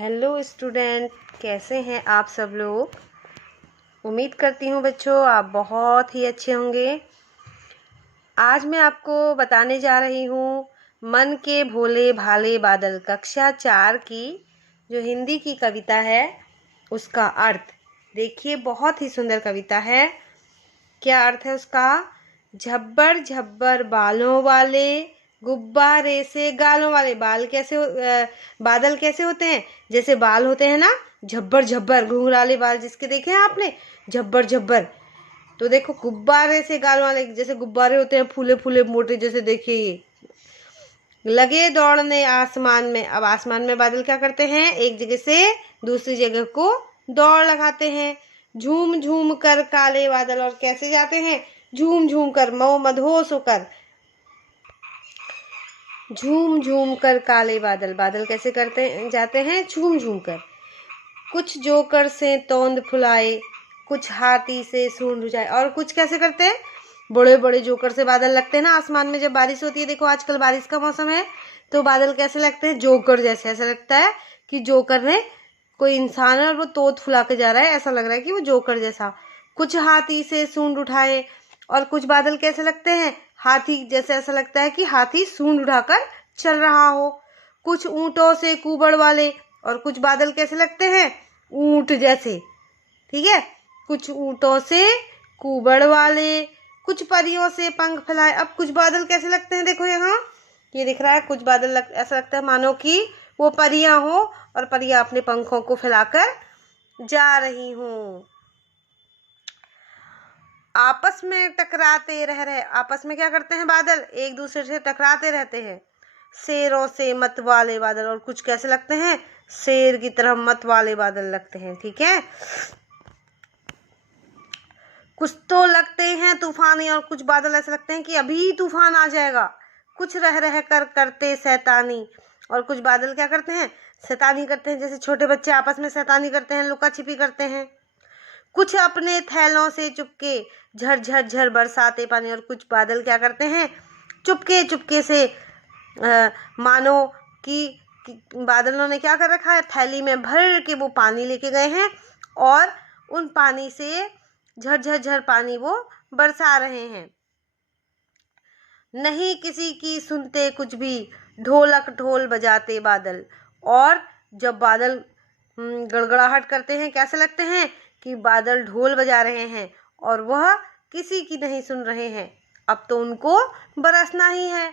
Hello student, कैसे हैं आप सब लोग। उम्मीद करती हूँ बच्चों आप बहुत ही अच्छे होंगे। आज मैं आपको बताने जा रही हूँ मन के भोले भाले बादल कक्षा 4 की जो हिंदी की कविता है उसका अर्थ। देखिए, बहुत ही सुंदर कविता है। क्या अर्थ है उसका। झब्बर झब्बर बालों वाले गुब्बारे से गालों वाले। बादल कैसे होते हैं, जैसे बाल होते हैं ना, झब्बर झब्बर घुंघराले बाल जिसके देखे हैं आपने, झब्बर झब्बर। तो देखो, गुब्बारे से गालों वाले, जैसे गुब्बारे होते हैं फूले फूले मोटे, जैसे देखिए ये लगे दौड़ने आसमान में। अब आसमान में बादल क्या करते हैं, एक जगह से दूसरी जगह को दौड़ लगाते हैं। झूम झूम कर काले बादल, और कैसे जाते हैं, झूम झूम कर, मदहोश होकर। झूम झूम कर काले बादल, बादल कैसे करते जाते हैं, झूम झूम कर। कुछ जोकर से तोंद फुलाए, कुछ हाथी से सूंड उजाए। और कुछ कैसे करते हैं, बड़े बड़े जोकर से बादल लगते हैं ना आसमान में जब बारिश होती है। देखो आजकल बारिश का मौसम है, तो बादल कैसे लगते हैं, जोकर जैसे। ऐसा लगता है कि जोकर ने, कोई इंसान है और वो तोत फुला के जा रहा है, ऐसा लग रहा है कि वो जोकर जैसा। कुछ हाथी से सूंड उठाए, और कुछ बादल कैसे लगते हैं, हाथी जैसे। ऐसा लगता है कि हाथी सूंड उठाकर चल रहा हो। कुछ ऊंटों से कुबड़ वाले, और कुछ बादल कैसे लगते हैं, ऊंट जैसे। ठीक है, कुछ ऊंटों से कुबड़ वाले, कुछ परियों से पंख फैलाए। अब कुछ बादल कैसे लगते हैं, देखो यहाँ ये दिख रहा है, कुछ बादल ऐसा लगता है मानो कि वो परियां हो, और परियां अपने पंखों को फैलाकर जा रही हूँ। आपस में टकराते रह रहे, आपस में क्या करते हैं बादल, एक दूसरे से टकराते रहते हैं। शेरों से मत वाले बादल, और कुछ कैसे लगते हैं, शेर की तरह मत वाले बादल लगते हैं। ठीक है, कुछ तो लगते हैं तूफानी, और कुछ बादल ऐसे लगते हैं कि अभी तूफान आ जाएगा। कुछ रह रह कर करते शैतानी, और कुछ बादल क्या करते हैं, शैतानी करते हैं, जैसे छोटे बच्चे आपस में शैतानी करते हैं, लुका छिपी करते हैं। कुछ अपने थैलों से चुपके झर झर झर बरसाते पानी, और कुछ बादल क्या करते हैं, चुपके चुपके से मानो कि बादलों ने क्या कर रखा है, थैली में भर के वो पानी लेके गए हैं, और उन पानी से झर झर पानी वो बरसा रहे हैं। नहीं किसी की सुनते कुछ भी, ढोलक ढोल बजाते बादल। और जब बादल गड़गड़ाहट करते हैं, कैसे लगते हैं कि बादल ढोल बजा रहे हैं, और वह किसी की नहीं सुन रहे हैं। अब तो उनको बरसना ही है।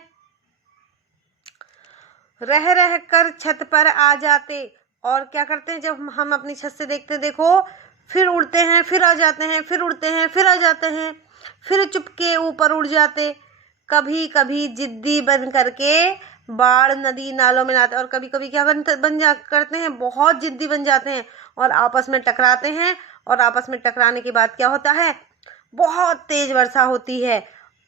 रह रह कर छत पर आ जाते, और क्या करते हैं, जब हम अपनी छत से देखते हैं, देखो फिर उड़ते हैं, फिर आ जाते हैं, फिर उड़ते हैं, फिर आ जाते हैं, फिर चुपके ऊपर उड़ जाते। कभी कभी जिद्दी बन करके बाढ़ नदी नालों में लाते, और कभी कभी क्या करते हैं, बहुत जिद्दी बन जाते हैं, और आपस में टकराते हैं। और आपस में टकराने के बाद क्या होता है, बहुत तेज वर्षा होती है,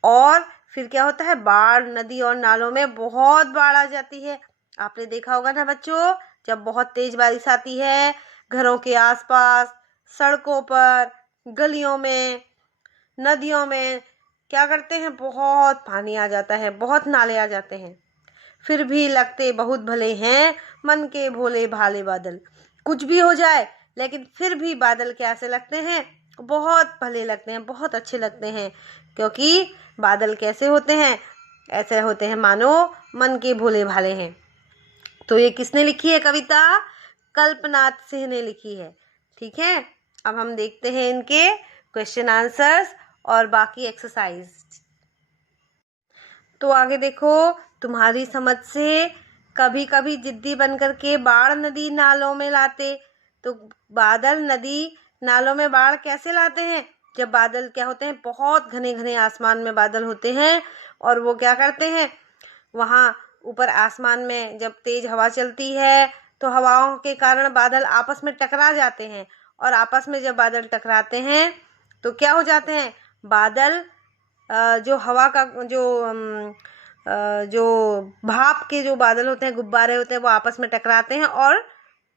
और फिर क्या होता है, बाढ़ नदी और नालों में बहुत बाढ़ आ जाती है। आपने देखा होगा ना बच्चों, जब बहुत तेज बारिश आती है, घरों के आसपास, सड़कों पर, गलियों में, नदियों में क्या करते हैं, बहुत पानी आ जाता है, बहुत नाले आ जाते हैं। फिर भी लगते बहुत भले हैं मन के भोले भाले बादल। कुछ भी हो जाए, लेकिन फिर भी बादल कैसे लगते हैं, बहुत भले लगते हैं, बहुत अच्छे लगते हैं। क्योंकि बादल कैसे होते हैं, ऐसे होते हैं मानो मन के भोले भाले हैं। तो ये किसने लिखी है कविता, कल्पनाथ सिंह ने लिखी है। ठीक है, अब हम देखते हैं इनके क्वेश्चन आंसर्स और बाकी एक्सरसाइज। तो आगे देखो, तुम्हारी समझ से कभी कभी जिद्दी बनकर के बाढ़ नदी नालों में लाते। तो बादल नदी नालों में बाढ़ कैसे लाते हैं, जब बादल क्या होते हैं, बहुत घने घने आसमान में बादल होते हैं, और वो क्या करते हैं, वहाँ ऊपर आसमान में जब तेज हवा चलती है, तो हवाओं के कारण बादल आपस में टकरा जाते हैं, और आपस में जब बादल टकराते हैं तो क्या हो जाते हैं, बादल जो हवा का जो भाप के जो बादल होते हैं, गुब्बारे होते हैं, वो आपस में टकराते हैं, और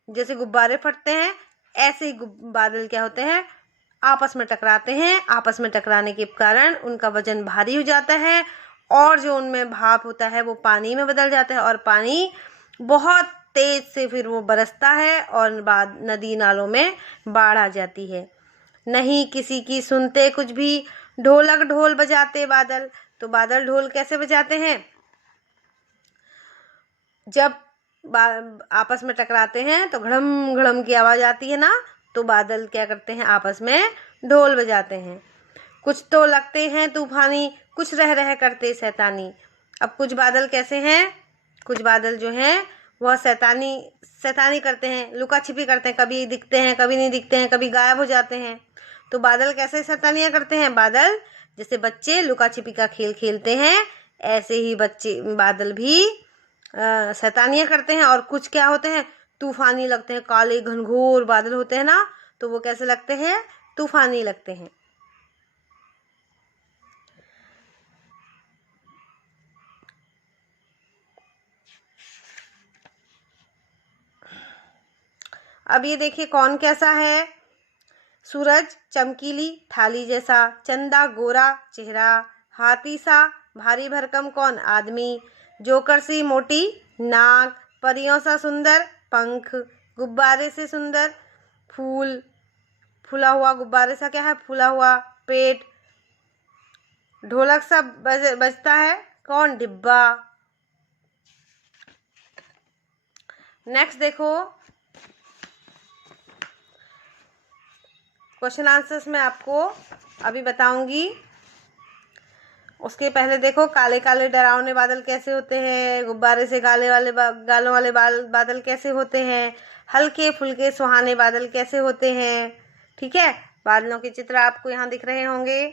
जैसे गुब्बारे फटते हैं, ऐसे ही बादल क्या होते हैं, आपस में टकराते हैं। आपस में टकराने के कारण उनका वजन भारी हो जाता है, और जो उनमें भाप होता है वो पानी में बदल जाता है, और पानी बहुत तेज से फिर वो बरसता है और बाद नदी नालों में बाढ़ आ जाती है। नहीं किसी की सुनते कुछ भी, ढोलक ढोल बजाते बादल। तो बादल ढोल कैसे बजाते हैं? जब आपस में टकराते हैं तो घड़म घड़म की आवाज आती है ना, तो बादल क्या करते हैं? आपस में ढोल बजाते हैं। कुछ तो लगते हैं तूफानी, कुछ रह रह करते शैतानी। अब कुछ बादल कैसे हैं? कुछ बादल जो हैं वह शैतानी करते हैं, लुका छिपी करते हैं, कभी दिखते हैं कभी नहीं दिखते हैं, कभी गायब हो जाते हैं। तो बादल कैसे शैतानियाँ करते हैं? बादल जैसे बच्चे लुका छिपी का खेल खेलते हैं, ऐसे ही बादल भी शैतानियाँ करते हैं। और कुछ क्या होते हैं? तूफानी लगते हैं, काले घनघोर बादल होते हैं ना, तो वो कैसे लगते हैं? तूफानी लगते हैं। अब ये देखिए कौन कैसा है? सूरज चमकीली थाली जैसा, चंदा गोरा चेहरा, हाथी सा भारी भरकम कौन? आदमी, जोकर सी मोटी नाक, परियों सा सुंदर पंख, गुब्बारे से सुंदर फूल, फूला हुआ गुब्बारे सा क्या है? फूला हुआ पेट, ढोलक सा बजता है कौन? डिब्बा। नेक्स्ट देखो क्वेश्चन आंसर्स में आपको अभी बताऊंगी। उसके पहले देखो काले काले डरावने बादल कैसे होते हैं, गुब्बारे से गालों वाले बादल कैसे होते हैं, हल्के फुल्के सुहाने बादल कैसे होते हैं। ठीक है, बादलों के चित्र आपको यहाँ दिख रहे होंगे।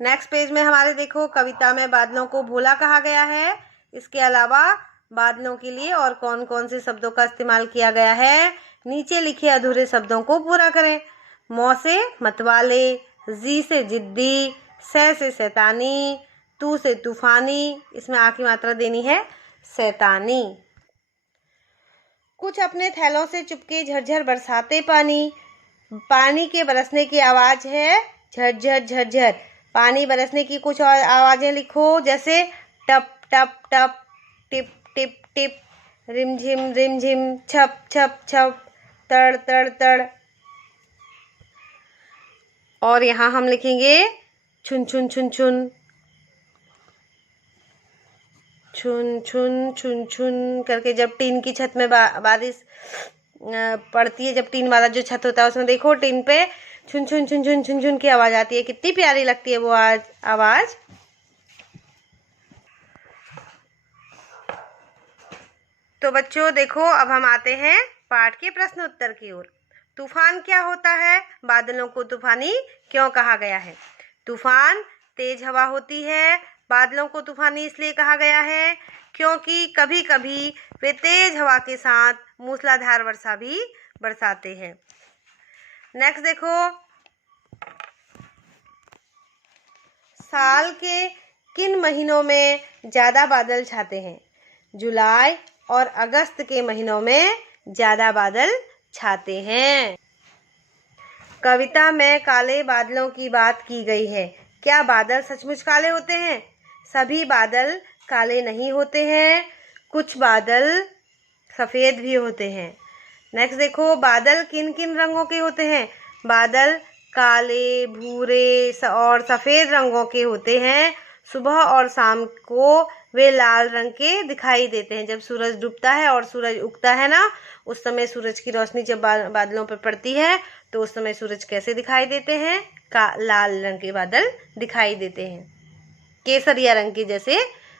नेक्स्ट पेज में हमारे देखो कविता में बादलों को भोला कहा गया है। इसके अलावा बादलों के लिए और कौन कौन से शब्दों का इस्तेमाल किया गया है? नीचे लिखे अधूरे शब्दों को पूरा करें। मौ से मतवाले, जी से जिद्दी, से शैतानी, तू से तूफानी, इसमें आ की मात्रा देनी है शैतानी। कुछ अपने थैलों से चुपके झरझर बरसाते पानी, पानी के बरसने की आवाज है झरझर झरझर। पानी बरसने की कुछ और आवाजें लिखो, जैसे टप टप टप, टिप टिप टिप, रिमझिम रिमझिम, छप छप छप, तड़ तड़ तड़। और यहाँ हम लिखेंगे छुन छुन छुन छुन, छुन छुन छुन छुन करके। जब टीन की छत में बारिश पड़ती है, जब टीन वाला जो छत होता है उसमें देखो टीन पे छुन छुन छुन छुन छुन छुन की आवाज आती है, कितनी प्यारी लगती है वो आवाज। तो बच्चों देखो अब हम आते हैं पाठ के प्रश्न उत्तर की ओर। तूफान क्या होता है? बादलों को तूफानी क्यों कहा गया है? तूफान तेज हवा होती है। बादलों को तूफानी इसलिए कहा गया है क्योंकि कभी कभी वे तेज हवा के साथ मूसलाधार वर्षा भी बरसाते हैं। नेक्स्ट देखो, साल के किन महीनों में ज्यादा बादल छाते हैं? जुलाई और अगस्त के महीनों में ज्यादा बादल छाते हैं। कविता में काले बादलों की बात की गई है। क्या बादल सचमुच काले होते हैं? सभी बादल काले नहीं होते हैं, कुछ बादल सफेद भी होते हैं। नेक्स्ट देखो, बादल किन किन रंगों के होते हैं? बादल काले, भूरे और सफेद रंगों के होते हैं। सुबह और शाम को वे लाल रंग के दिखाई देते हैं। जब सूरज डूबता है और सूरज उगता है ना, उस समय सूरज की रोशनी जब बादलों पर पड़ती है तो उस समय सूरज कैसे दिखाई देते हैं? लाल रंग के बादल दिखाई देते हैं, केसरिया रंग के जैसे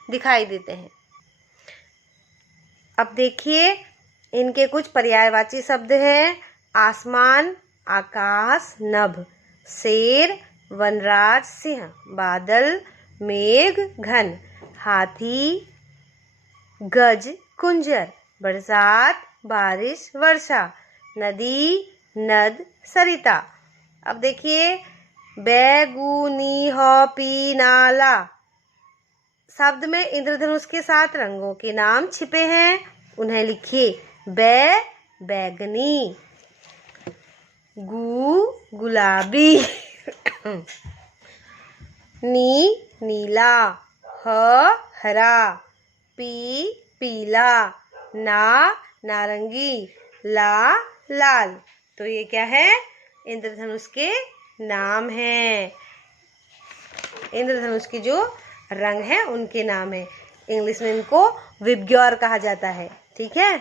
दिखाई देते हैं। अब देखिए इनके कुछ पर्यायवाची शब्द हैं। आसमान, आकाश, नभ, शेर, वनराज, सिंह, बादल, मेघ, घन, हाथी, गज, कुंजर, बरसात, बारिश, वर्षा, नदी, नद, सरिता। अब देखिए बैगुनी हो पी नाला शब्द में इंद्रधनुष के 7 रंगों के नाम छिपे हैं, उन्हें लिखिए। बैगनी, गुलाबी, नीला, हरा, पीला, नारंगी, ला लाल। तो ये क्या है? इंद्रधनुष के नाम है। इंद्रधनुष के जो रंग है उनके नाम है। इंग्लिश में इनको विबग्योर कहा जाता है। ठीक है,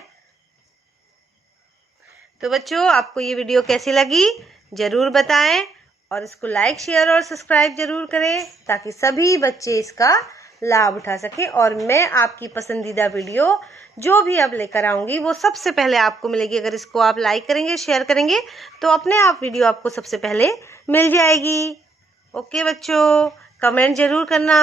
तो बच्चों आपको ये वीडियो कैसी लगी जरूर बताएं और इसको लाइक, शेयर और सब्सक्राइब जरूर करें ताकि सभी बच्चे इसका लाभ उठा सके। और मैं आपकी पसंदीदा वीडियो जो भी अब लेकर आऊंगी वो सबसे पहले आपको मिलेगी। अगर इसको आप लाइक करेंगे, शेयर करेंगे तो अपने आप वीडियो आपको सबसे पहले मिल जाएगी। ओके बच्चों, कमेंट जरूर करना।